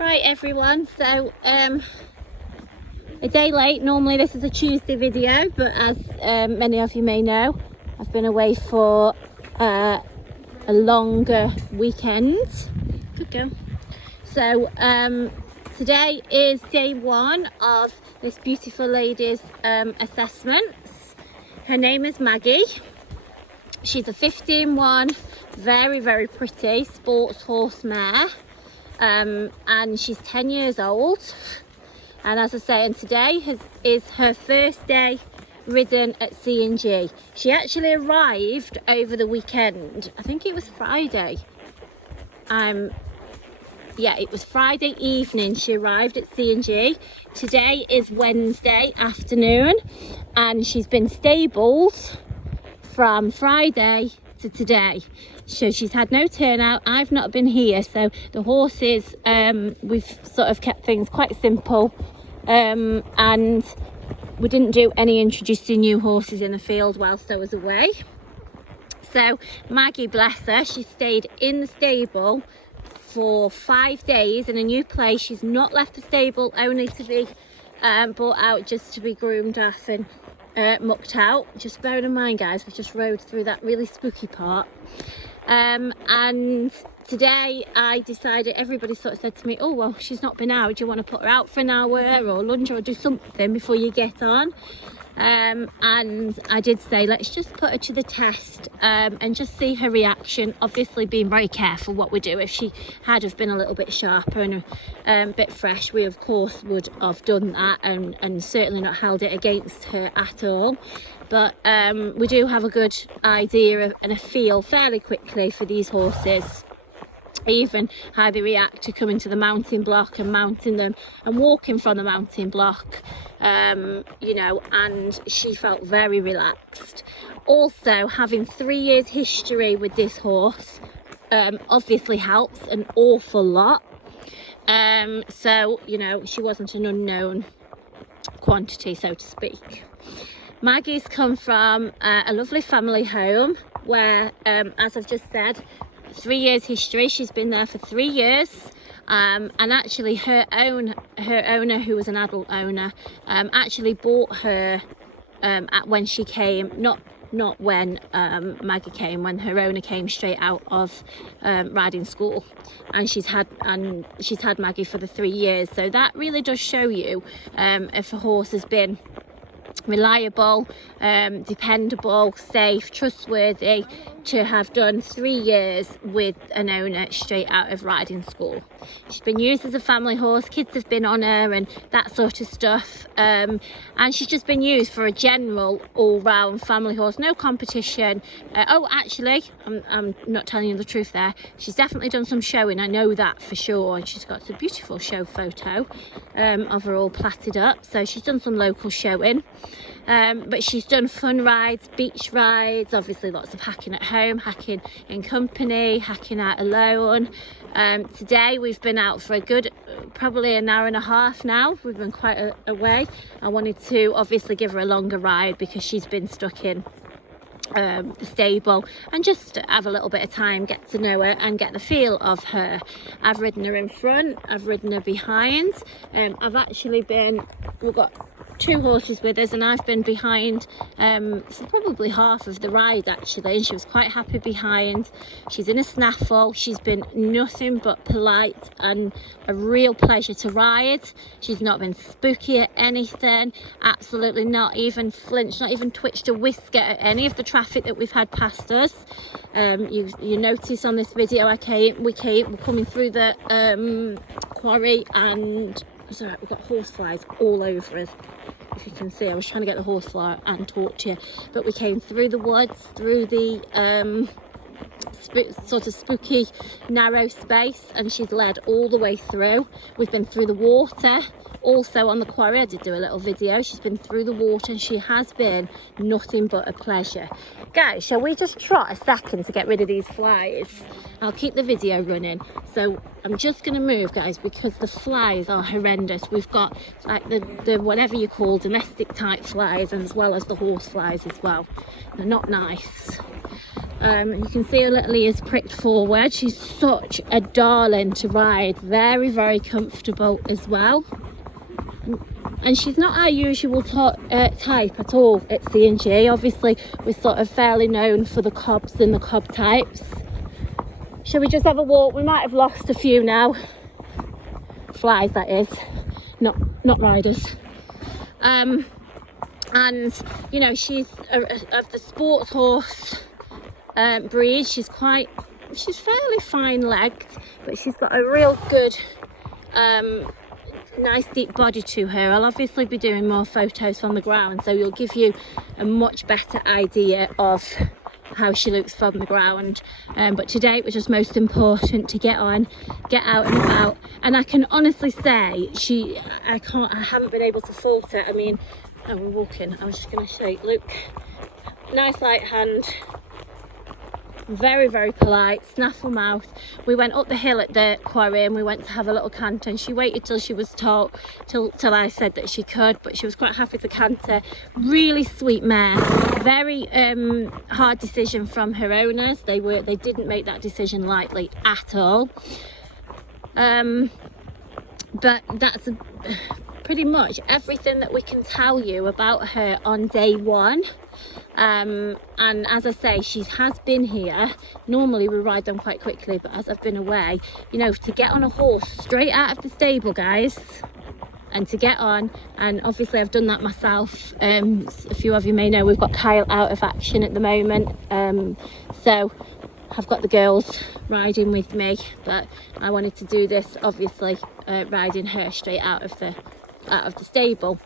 Right everyone, so a day late. Normally this is a Tuesday video, but as many of you may know, I've been away for a longer weekend. Good girl. So today is day one of this beautiful lady's assessments. Her name is Maggie. She's a 15-1, very pretty sports horse mare. And she's 10 years old, and as I say, and today is her first day ridden at CnG. She actually arrived over the weekend. I think it was Friday. Yeah, it was Friday evening she arrived at CnG. Today is Wednesday afternoon, and she's been stabled from Friday to today. So she's had no turnout. I've not been here, so the horses, we've sort of kept things quite simple, and we didn't do any introducing new horses in the field whilst I was away. So Maggie, bless her, she stayed in the stable for 5 days in a new place. She's not left the stable only to be brought out just to be groomed off and mucked out. Just bearing in mind, guys, we just rode through that really spooky part. And today I decided, everybody sort of said to me, oh well, she's not been out, do you want to put her out for an hour or lunch or do something before you get on? And I did say, let's just put her to the test and just see her reaction, obviously being very careful what we do. If she had have been a little bit sharper and a bit fresh, we of course would have done that and certainly not held it against her at all. But we do have a good idea and a feel fairly quickly for these horses, even how they react to coming to the mounting block and mounting them and walking from the mounting block, you know, and she felt very relaxed. Also, having 3 years history with this horse obviously helps an awful lot. So, you know, she wasn't an unknown quantity, so to speak. Maggie's come from a lovely family home where, as I've just said, 3 years history. She's been there for 3 years, and actually her owner, who was an adult owner, actually bought her when she came, not when Maggie came, when her owner came straight out of riding school, and she's had Maggie for the 3 years. So that really does show you if a horse has been reliable, dependable, safe, trustworthy, to have done 3 years with an owner straight out of riding school. She's been used as a family horse, kids have been on her and that sort of stuff, and she's just been used for a general all-round family horse, no competition. Oh, actually, I'm not telling you the truth there, she's definitely done some showing, I know that for sure, and she's got a beautiful show photo of her all plaited up, so she's done some local showing. But she's done fun rides, beach rides, obviously lots of hacking at home, hacking in company, hacking out alone. Today we've been out for a good, probably an hour and a half now. We've been quite a way. I wanted to obviously give her a longer ride because she's been stuck in the stable, and just have a little bit of time, get to know her and get the feel of her. I've ridden her in front, I've ridden her behind. I've actually been, we've got 2 horses with us, and I've been behind for probably half of the ride actually, and she was quite happy behind. She's in a snaffle. She's been nothing but polite and a real pleasure to ride. She's not been spooky at anything, absolutely not even flinched, not even twitched a whisker at any of the traffic that we've had past us. You notice on this video we're coming through the quarry, and it's alright, we've got horseflies all over us. If you can see, I was trying to get the horsefly and talk to you, but we came through the woods, through the sort of spooky narrow space, and she's led all the way through. We've been through the water also on the quarry. I did do a little video. She's been through the water and she has been nothing but a pleasure. Guys, shall we just trot a second to get rid of these flies? I'll keep the video running. So I'm just going to move, guys, because the flies are horrendous. We've got like the whatever you call domestic type flies, and as well as the horse flies as well. They're not nice. You can see her little ears pricked forward. She's such a darling to ride, very, very comfortable as well. And she's not our usual type at all at CnG. Obviously, we're sort of fairly known for the cobs and the cob types. Shall we just have a walk? We might have lost a few now. Flies, that is, not riders. And you know, she's of the sports horse breed. She's fairly fine legged, but she's got a real good nice deep body to her. I'll obviously be doing more photos from the ground, so you'll give you a much better idea of how she looks from the ground, but today it was just most important to get out and about. And I can honestly say I haven't been able to fault it. I mean, we're walking, I was just going to say, look, nice light hand, very, very polite, snaffle mouth. We went up the hill at the quarry and we went to have a little canter, and she waited till she was told, till I said that she could, but she was quite happy to canter. Really sweet mare. Very hard decision from her owners. They didn't make that decision lightly at all. But that's pretty much everything that we can tell you about her on day one. And as I say, she has been here. Normally we ride them quite quickly, but as I've been away, you know, to get on a horse straight out of the stable, guys, and to get on, and obviously I've done that myself. A few of you may know we've got Kyle out of action at the moment, so I've got the girls riding with me, but I wanted to do this obviously riding her straight out of the stable.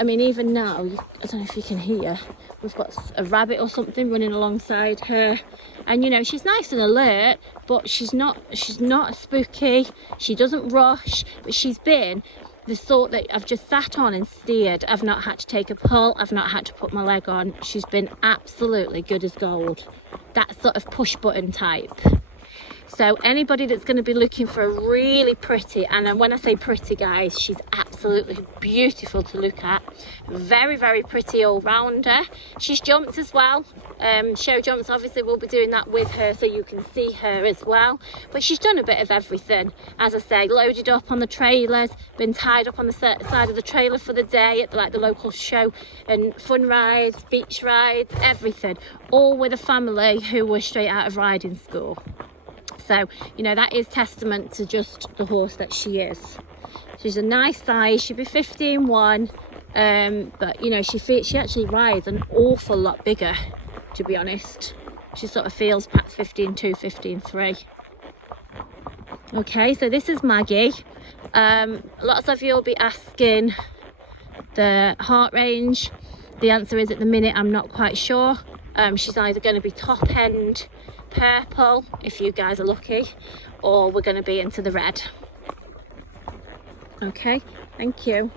I mean, even now, I don't know if you can hear, we've got a rabbit or something running alongside her, and you know, she's nice and alert, but she's not spooky. She doesn't rush, but she's been the sort that I've just sat on and steered. I've not had to take a pull, I've not had to put my leg on. She's been absolutely good as gold. That sort of push button type. So anybody that's going to be looking for a really pretty, and when I say pretty, guys, she's absolutely beautiful to look at. Very, very pretty all-rounder. She's jumped as well. Show jumps, obviously we'll be doing that with her so you can see her as well. But she's done a bit of everything. As I say, loaded up on the trailers, been tied up on the side of the trailer for the day at the local show and fun rides, beach rides, everything. All with a family who were straight out of riding school. So, you know, that is testament to just the horse that she is. She's a nice size. She'd be 15-1, but you know, she actually rides an awful lot bigger, to be honest. She sort of feels perhaps 15-2, 15-3. Okay, so this is Maggie. Lots of you will be asking the heart range. The answer is, at the minute, I'm not quite sure. She's either going to be top end purple, if you guys are lucky, or we're going to be into the red. Okay, thank you.